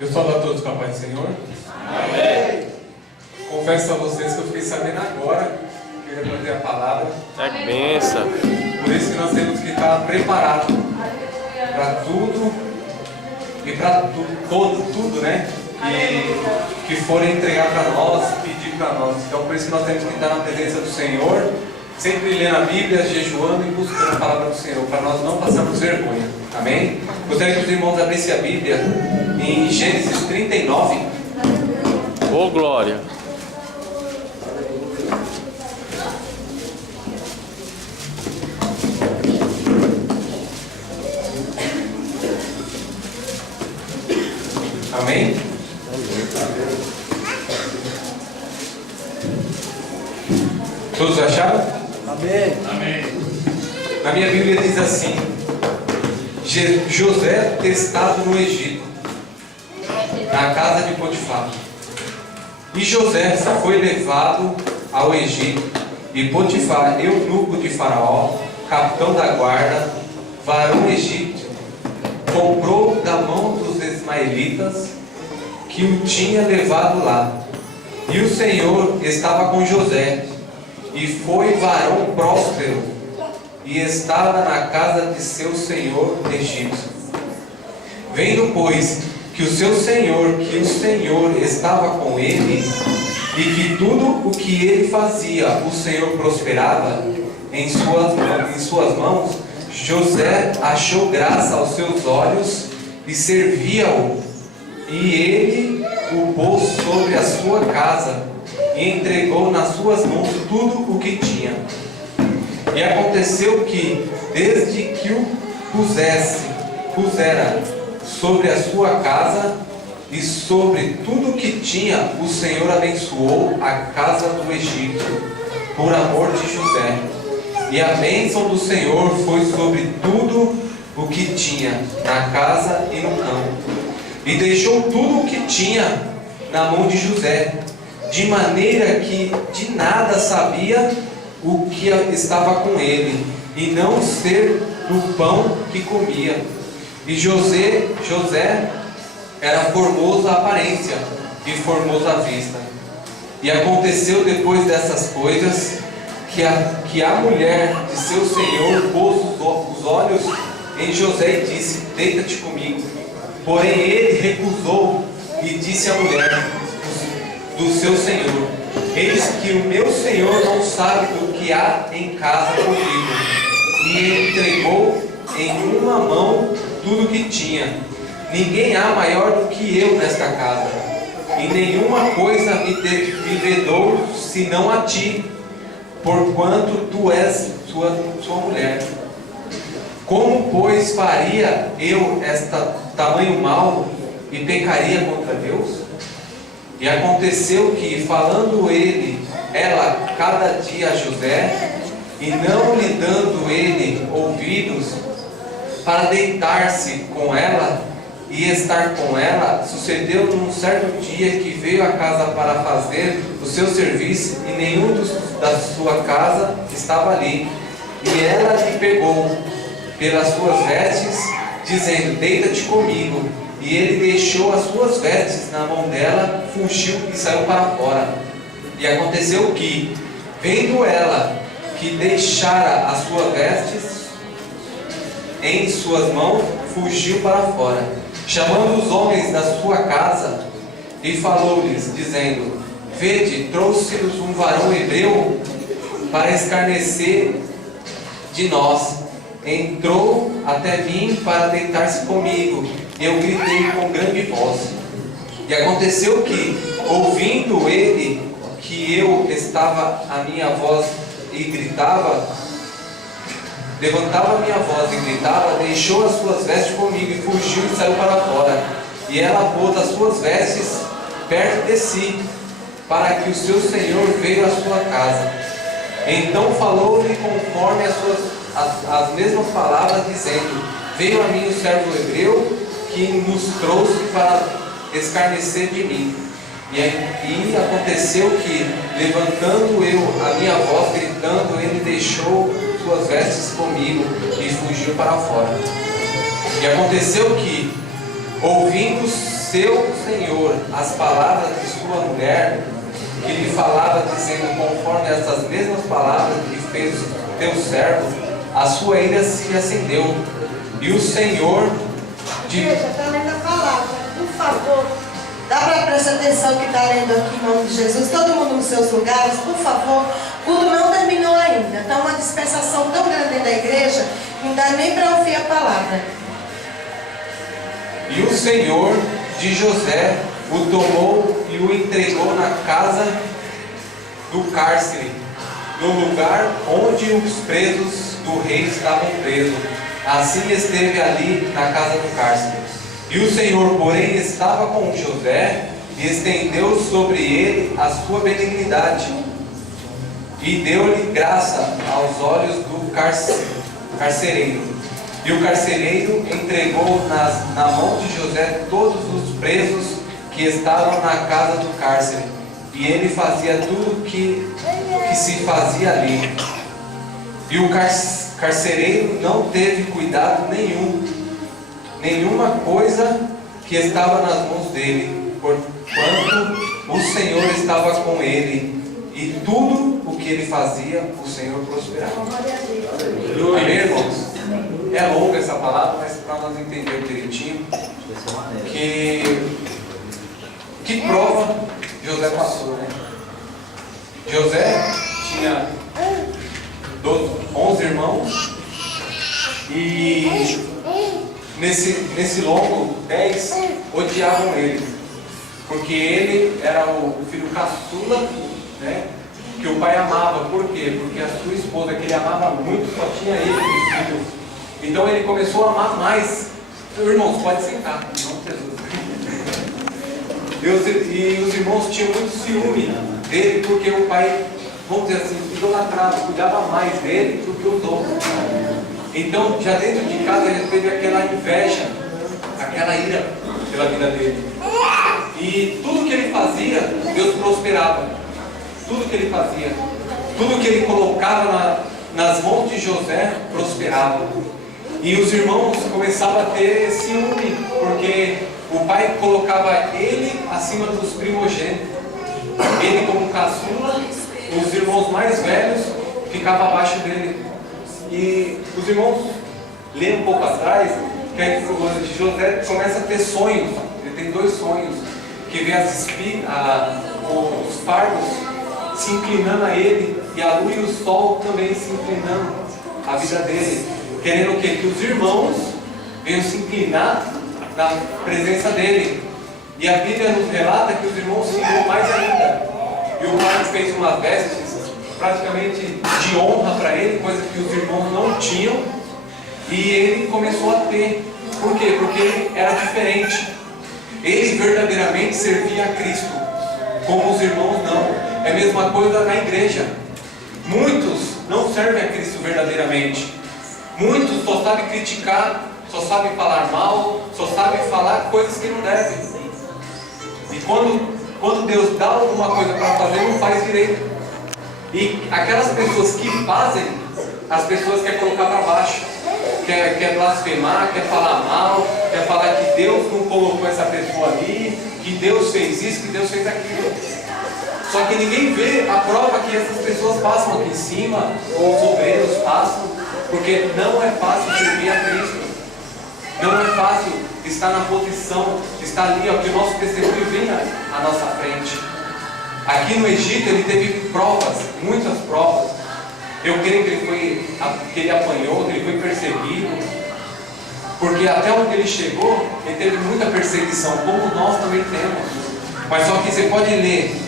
Eu saúdo a todos com a paz do Senhor. Amém. Confesso a vocês que eu fiquei sabendo agora que eu ia trazer a palavra. Que benção. Por isso que nós temos que estar preparados para tudo e para tudo, né? Que forem entregar para nós, pedir para nós. Então por isso que nós temos que estar na presença do Senhor, sempre lendo a Bíblia, jejuando e buscando a palavra do Senhor, para nós não passarmos vergonha. Amém? Gostaria que os irmãos abrissem a Bíblia em Gênesis 39. Ô glória. Amém? Todos acharam? Amém. Amém. Na minha Bíblia diz assim: José testado no Egito, na casa de Potifar. E José foi levado ao Egito, e Potifar, eunuco de Faraó, capitão da guarda, varão egípcio, comprou da mão dos ismaelitas que o tinha levado lá. E o Senhor estava com José, e foi varão próspero, e estava na casa de seu senhor egípcio. Vendo, pois, que o Senhor estava com ele, e que tudo o que ele fazia, o Senhor prosperava em suas mãos, José achou graça aos seus olhos e servia-o. E ele o pôs sobre a sua casa e entregou nas suas mãos tudo o que tinha. E aconteceu que, desde que o pusera sobre a sua casa e sobre tudo o que tinha, o Senhor abençoou a casa do Egito, por amor de José. E a bênção do Senhor foi sobre tudo o que tinha, na casa e no campo. E deixou tudo o que tinha na mão de José, de maneira que de nada sabia o que estava com ele, e não ser do pão que comia. E José era formoso à aparência e formoso à vista. E aconteceu depois dessas coisas que a mulher de seu senhor pôs os olhos em José e disse: deita-te comigo. Porém ele recusou e disse à mulher do seu senhor: eis que o meu senhor não sabe do que há em casa comigo. E entregou em uma mão tudo o que tinha. Ninguém há maior do que eu nesta casa, e nenhuma coisa me vedou senão a ti, porquanto tu és sua mulher. Como, pois, faria eu tamanho mal e pecaria contra Deus? E aconteceu que, falando ela cada dia a José, e não lhe dando ele ouvidos para deitar-se com ela e estar com ela, sucedeu num certo dia que veio à casa para fazer o seu serviço, e nenhum da sua casa estava ali. E ela lhe pegou pelas suas vestes, dizendo: deita-te comigo. E ele deixou as suas vestes na mão dela, fugiu e saiu para fora. E aconteceu que, vendo ela que deixara as suas vestes em suas mãos, fugiu para fora, chamando os homens da sua casa, e falou-lhes, dizendo: vede, trouxe-nos um varão hebreu para escarnecer de nós. Entrou até mim para deitar-se comigo. Eu gritei com grande voz. E aconteceu que, ouvindo ele que eu estava a minha voz e gritava, levantava a minha voz e gritava, deixou as suas vestes comigo e fugiu e saiu para fora. E ela pôs as suas vestes perto de si, para que o seu senhor veio à sua casa. Então falou-lhe conforme as mesmas palavras, dizendo: veio a mim o servo hebreu que nos trouxe para escarnecer de mim. E aconteceu que, levantando eu a minha voz, gritando, ele deixou suas vestes comigo e fugiu para fora. E aconteceu que, ouvindo seu senhor as palavras de sua mulher, que lhe falava dizendo conforme essas mesmas palavras que fez teu servo, a sua ira se acendeu. E o Senhor Igreja, está lendo a palavra, por favor. Dá para prestar atenção que está lendo aqui em nome de Jesus? Todo mundo nos seus lugares, por favor. O culto não terminou ainda. Está uma dispersação tão grande da igreja que não dá nem para ouvir a palavra. E o Senhor de José o tomou e o entregou na casa do cárcere, no lugar onde os presos do rei estavam presos. Assim esteve ali na casa do cárcere. E o Senhor, porém, estava com José e estendeu sobre ele a sua benignidade e deu-lhe graça aos olhos do carcereiro. E o carcereiro entregou na mão de José todos os presos que estavam na casa do cárcere, e ele fazia tudo que se fazia ali. E o carcereiro não teve cuidado nenhuma coisa que estava nas mãos dele, porquanto o Senhor estava com ele, e tudo o que ele fazia, o Senhor prosperava. Amém, irmãos? É longa essa palavra, mas para nós entendermos direitinho que prova José passou, né? José tinha 11 irmãos e nesse longo 10 odiavam ele, porque ele era o filho caçula, né? Que o pai amava. Por quê? Porque a sua esposa, que ele amava muito, só tinha ele de filho. Então ele começou a amar mais. Irmãos, pode sentar, em nome de Jesus. E os irmãos tinham muito ciúme dele, porque o pai, vamos dizer assim, idolatrava, cuidava mais dele do que os outros. Então, já dentro de casa, ele teve aquela inveja, aquela ira pela vida dele. E tudo que ele fazia, Deus prosperava. Tudo que ele fazia, tudo que ele colocava nas mãos de José, prosperava. E os irmãos começavam a ter ciúme, porque o pai colocava ele acima dos primogênitos. Ele como caçula, os irmãos mais velhos ficavam abaixo dele. E os irmãos lêem um pouco atrás, que José começa a ter sonhos. Ele tem 2 sonhos, que vê os pardos se inclinando a ele, e a lua e o sol também se inclinando à vida dele, querendo o quê? Que os irmãos venham se inclinar na presença dele. E a Bíblia nos relata que os irmãos se irão mais ainda. E o pai fez umas vestes praticamente de honra para ele, coisa que os irmãos não tinham, e ele começou a ter. Por quê? Porque ele era diferente. Ele verdadeiramente servia a Cristo, como os irmãos não. É a mesma coisa na igreja. Muitos não servem a Cristo verdadeiramente. Muitos só sabem criticar, só sabem falar mal, só sabem falar coisas que não devem. E quando Deus dá alguma coisa para fazer, não faz direito. E aquelas pessoas que fazem, as pessoas querem colocar para baixo, quer blasfemar, quer falar mal, quer falar que Deus não colocou essa pessoa ali, que Deus fez isso, que Deus fez aquilo. Só que ninguém vê a prova que essas pessoas passam aqui em cima, ou os obreiros passam, porque não é fácil servir a Cristo. Não é fácil estar na posição, estar ali, ó, que o nosso testemunho venha à nossa frente. Aqui no Egito ele teve provas, muitas provas. Eu creio que ele apanhou, que ele foi perseguido, porque até onde ele chegou, ele teve muita perseguição, como nós também temos. Mas só que você pode ler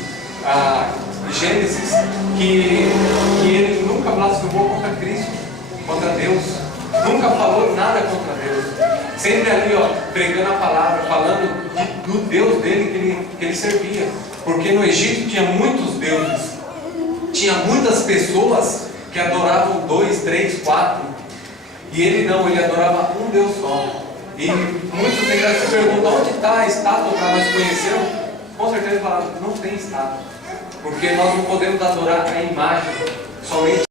Gênesis, que ele nunca blasfemou contra Cristo, contra Deus, nunca falou nada contra Deus, sempre ali, ó, pregando a palavra, falando do Deus dele que ele servia, porque no Egito tinha muitos deuses, tinha muitas pessoas que adoravam 2, 3, 4, e ele não, ele adorava um Deus só. E muitos ainda se perguntam onde está a estátua para nós conhecermos. Com certeza falaram, não tem estátua, porque nós não podemos adorar a imagem, somente